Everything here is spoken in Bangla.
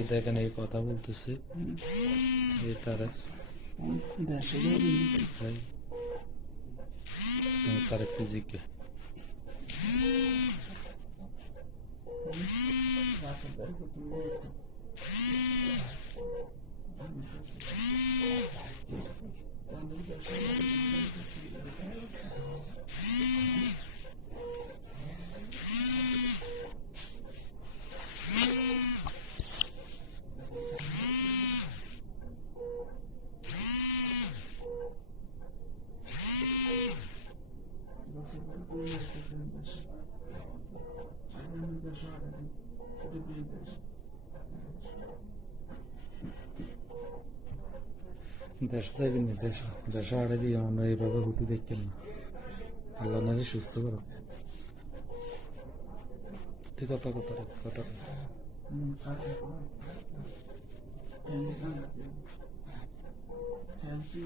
এই দেখেন এই কথা বলতেছে এই তারা দেশে যাবি ভাই তার দেশ যাবেন না দেশ দেশ আড়ে দিয়ে আমরা এইভাবে হতে দেখছেন না আল্লাহ নাকি সুস্থ করো তুই কথা কথা কথা রাখ। Fancy